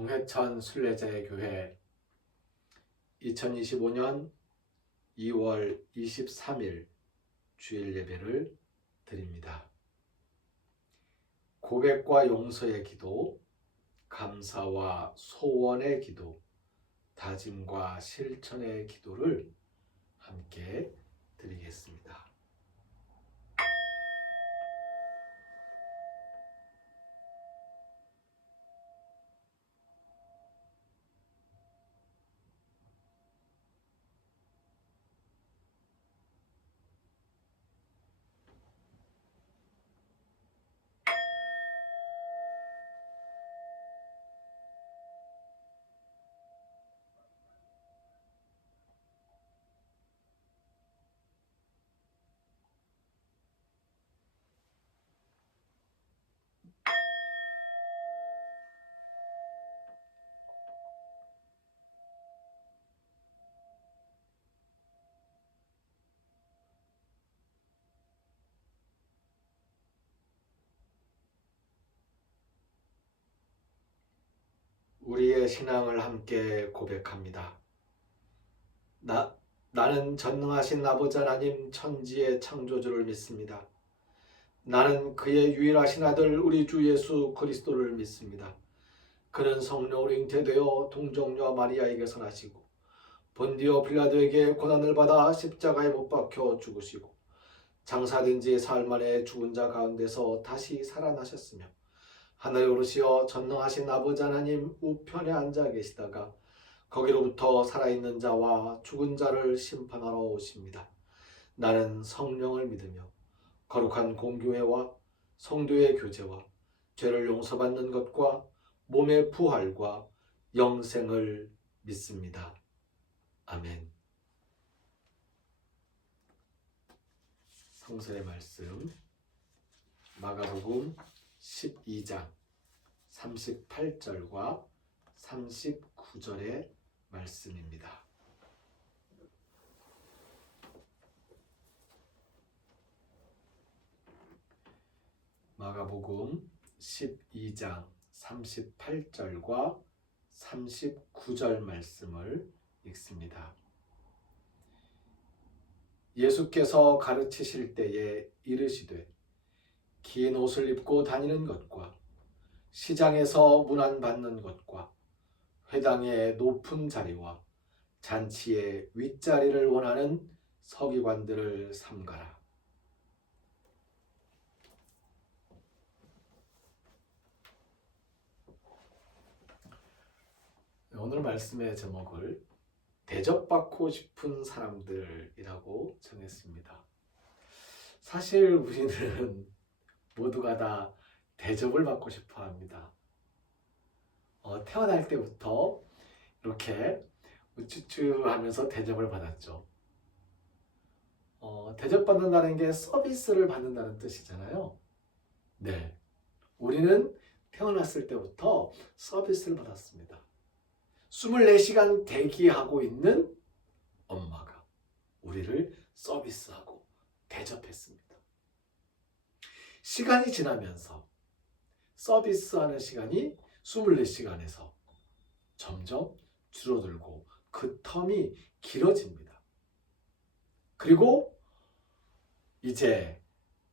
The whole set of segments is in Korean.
동해천 순례자의 교회 2025년 2월 23일 주일 예배를 드립니다. 고백과 용서의 기도, 감사와 소원의 기도, 다짐과 실천의 기도를 함께 드리겠습니다. 우리의 신앙을 함께 고백합니다. 나는 전능하신 아버지 하나님 천지의 창조주를 믿습니다. 나는 그의 유일하신 아들 우리 주 예수 그리스도를 믿습니다. 그는 성령으로 잉태되어 동정녀 마리아에게서 나시고 본디오 빌라도에게 고난을 받아 십자가에 못 박혀 죽으시고 장사된 지 사흘 만에 죽은 자 가운데서 다시 살아나셨으며 하늘에 오르시어 전능하신 아버지 하나님 우편에 앉아 계시다가 거기로부터 살아있는 자와 죽은 자를 심판하러 오십니다. 나는 성령을 믿으며 거룩한 공교회와 성도의 교제와 죄를 용서받는 것과 몸의 부활과 영생을 믿습니다. 아멘. 성서의 말씀 마가복음 12장 38절과 39절의 말씀입니다. 마가복음 12장 38절과 39절 말씀을 읽습니다. 예수께서 가르치실 때에 이르시되 긴 옷을 입고 다니는 것과 시장에서 문안받는 것과 회당의 높은 자리와 잔치의 윗자리를 원하는 서기관들을 삼가라. 오늘 말씀의 제목을 대접받고 싶은 사람들이라고 정했습니다. 사실 우리는 모두가 다 대접을 받고 싶어 합니다. 태어날 때부터 이렇게 우쭈쭈 하면서 대접을 받았죠. 대접받는다는 게 서비스를 받는다는 뜻이잖아요. 네, 우리는 태어났을 때부터 서비스를 받았습니다. 24시간 대기하고 있는 엄마가 우리를 서비스하고 대접했습니다. 시간이 지나면서 서비스하는 시간이 24시간에서 점점 줄어들고 그 텀이 길어집니다. 그리고 이제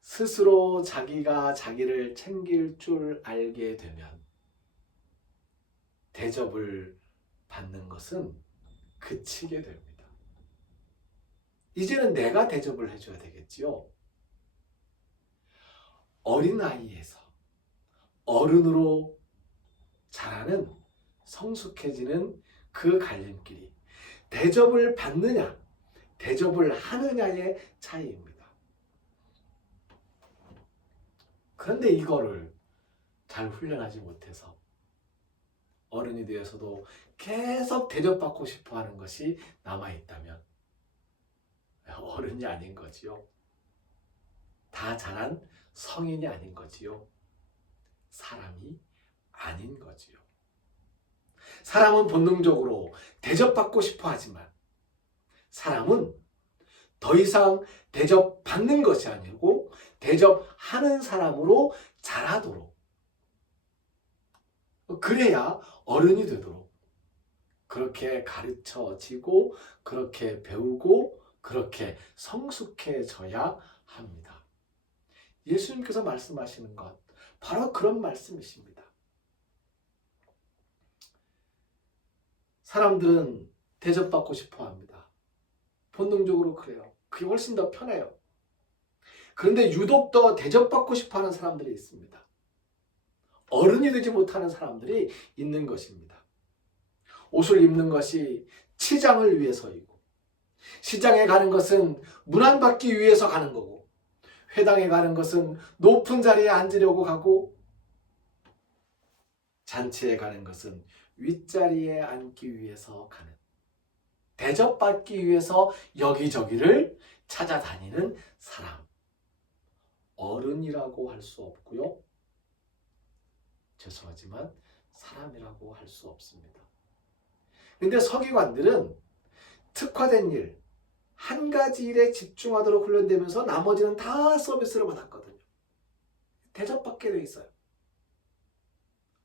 스스로 자기가 자기를 챙길 줄 알게 되면 대접을 받는 것은 그치게 됩니다. 이제는 내가 대접을 해줘야 되겠지요. 어린아이에서 어른으로 자라는 성숙해지는 그 갈림길이 대접을 받느냐, 대접을 하느냐의 차이입니다. 그런데 이거를 잘 훈련하지 못해서 어른이 되어서도 계속 대접받고 싶어 하는 것이 남아있다면 어른이 아닌 거지요. 다 자란 성인이 아닌 거지요. 사람이 아닌 거지요. 사람은 본능적으로 대접받고 싶어 하지만 사람은 더 이상 대접받는 것이 아니고 대접하는 사람으로 자라도록 그래야 어른이 되도록 그렇게 가르쳐지고 그렇게 배우고 그렇게 성숙해져야 합니다. 예수님께서 말씀하시는 것 바로 그런 말씀이십니다. 사람들은 대접받고 싶어 합니다. 본능적으로 그래요. 그게 훨씬 더 편해요. 그런데 유독 더 대접받고 싶어 하는 사람들이 있습니다. 어른이 되지 못하는 사람들이 있는 것입니다. 옷을 입는 것이 치장을 위해서이고, 시장에 가는 것은 문안받기 위해서 가는 거고, 회당에 가는 것은 높은 자리에 앉으려고 가고, 잔치에 가는 것은 윗자리에 앉기 위해서 가는, 대접받기 위해서 여기저기를 찾아다니는 사람. 어른이라고 할 수 없고요. 죄송하지만 사람이라고 할 수 없습니다. 그런데 서기관들은 특화된 일, 한 가지 일에 집중하도록 훈련되면서 나머지는 다 서비스를 받았거든요. 대접받게 돼 있어요.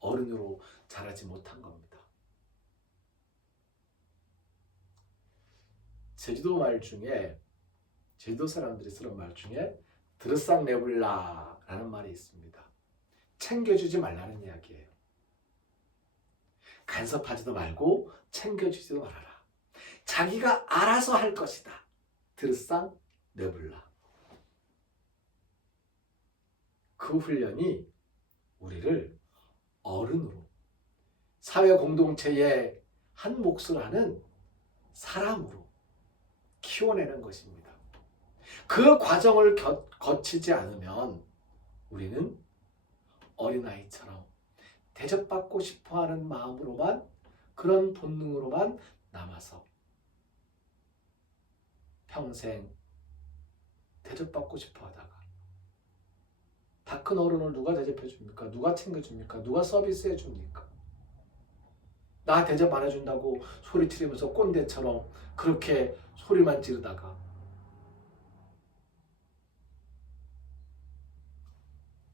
어른으로 자라지 못한 겁니다. 제주도 말 중에, 제주도 사람들이 쓰는 말 중에 드르상 네블라라는 말이 있습니다. 챙겨주지 말라는 이야기예요. 간섭하지도 말고 챙겨주지도 말아라. 자기가 알아서 할 것이다. 드르상 네블라. 그 훈련이 우리를 어른으로, 사회 공동체의 한 몫을 하는 사람으로 키워내는 것입니다. 그 과정을 거치지 않으면 우리는 어린아이처럼 대접받고 싶어하는 마음으로만, 그런 본능으로만 남아서 평생 대접받고 싶어하다가 다 큰 어른을 누가 대접해 줍니까? 누가 챙겨줍니까? 누가 서비스해 줍니까? 나 대접 안 해준다고 소리치면서 꼰대처럼 그렇게 소리만 지르다가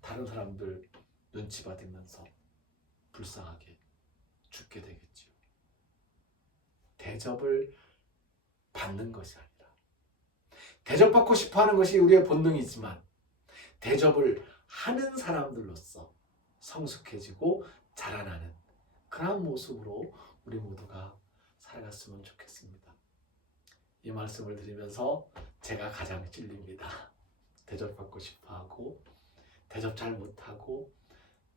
다른 사람들 눈치 받으면서 불쌍하게 죽게 되겠지요. 대접을 받는 것이 아니라, 대접받고 싶어하는 것이 우리의 본능이지만 대접을 하는 사람들로서 성숙해지고 자라나는 그런 모습으로 우리 모두가 살아갔으면 좋겠습니다. 이 말씀을 드리면서 제가 가장 찔립니다. 대접받고 싶어하고 대접 잘 못하고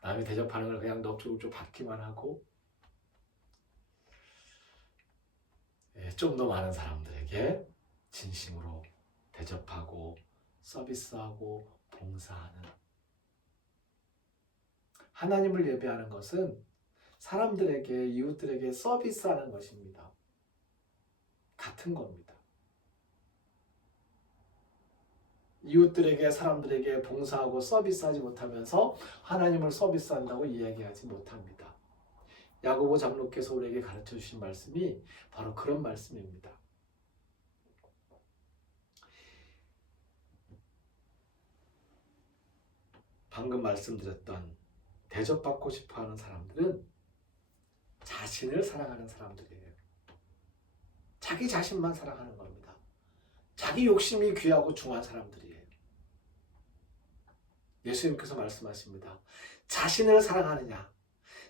남이 대접하는 걸 그냥 넙죽넙죽 받기만 하고, 좀 더 많은 사람들에게 진심으로 대접하고 서비스하고 봉사하는, 하나님을 예배하는 것은 사람들에게, 이웃들에게 서비스하는 것입니다. 같은 겁니다. 이웃들에게, 사람들에게 봉사하고 서비스하지 못하면서 하나님을 서비스한다고 이야기하지 못합니다. 야고보 장로께서 우리에게 가르쳐 주신 말씀이 바로 그런 말씀입니다. 방금 말씀드렸던 대접받고 싶어하는 사람들은 자신을 사랑하는 사람들이에요. 자기 자신만 사랑하는 겁니다. 자기 욕심이 귀하고 중요한 사람들이에요. 예수님께서 말씀하십니다. 자신을 사랑하느냐?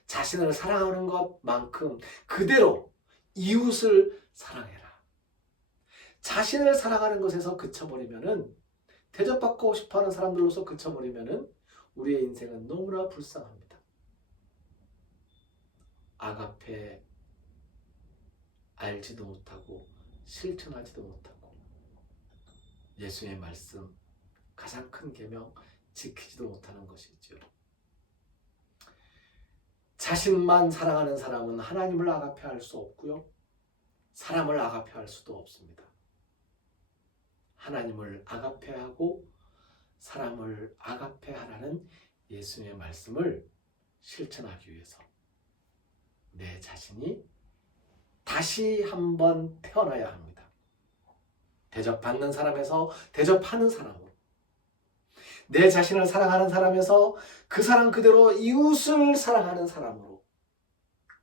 자신을 사랑하는 것만큼 그대로 이웃을 사랑해라. 자신을 사랑하는 것에서 그쳐버리면은, 대접받고 싶어하는 사람들로서 그쳐버리면은 우리의 인생은 너무나 불쌍합니다. 아가페 알지도 못하고 실천하지도 못하고 예수의 말씀, 가장 큰 계명 지키지도 못하는 것이죠. 자신만 사랑하는 사람은 하나님을 아가페할 수 없고요, 사람을 아가페할 수도 없습니다. 하나님을 아가페하고 사람을 아가페하라는 예수님의 말씀을 실천하기 위해서 내 자신이 다시 한번 태어나야 합니다. 대접받는 사람에서 대접하는 사람으로, 내 자신을 사랑하는 사람에서 그 사람 그대로 이웃을 사랑하는 사람으로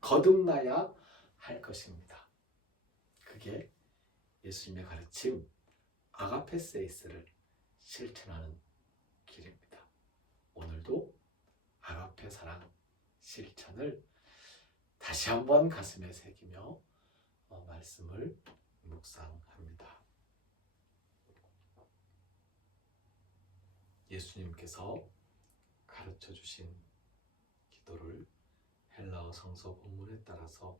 거듭나야 할 것입니다. 그게 예수님의 가르침 아가페세이스를 실천하는 길입니다. 오늘도 아가페 사랑 실천을 다시 한번 가슴에 새기며 말씀을 묵상합니다. 예수님께서 가르쳐 주신 기도를 헬라어 성서 본문에 따라서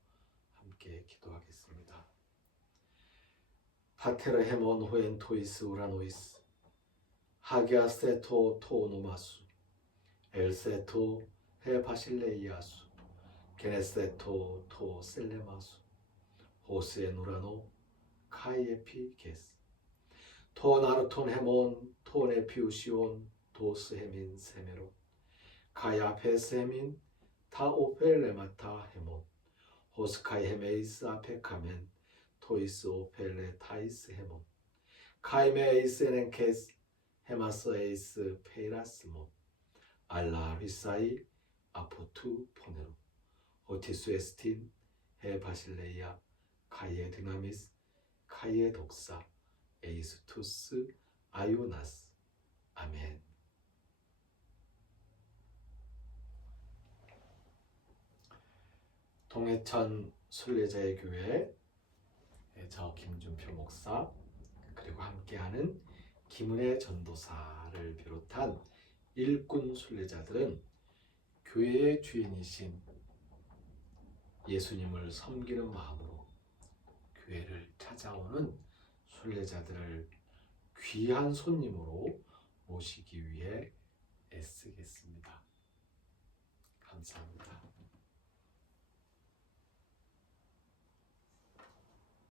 함께 기도하겠습니다. 파테르 헤몬 호엔 토이스 우라노이스 하기아세토 토노마수 엘세토 헤 바실레이아수 게네세토 토 셀레마수 호스에 누라노 카이에피 게스 토 나르톤 헤몬 토네 피우시온 도스 헤민 세메로 가야 페스 헤민 타 오펠레마타 헤몬 호스카이 헤메이스 아페카멘 토이스 오펠레 타이스 헤몬 카이메 에이스 에넨케스 헤마스 에이스 페이라스몬 알라 리사이 아포투 포네로 오티스 에스틴 헤 바실레이아 카이에 드나미스 카이에 독사 에이스투스 아요나스 아멘. 동해천 순례자의 교회 저 김준표 목사 그리고 함께하는 김은혜 전도사를 비롯한 일꾼 순례자들은 교회의 주인이신 예수님을 섬기는 마음으로 교회를 찾아오는 순례자들을 귀한 손님으로 모시기 위해 애쓰겠습니다. 감사합니다.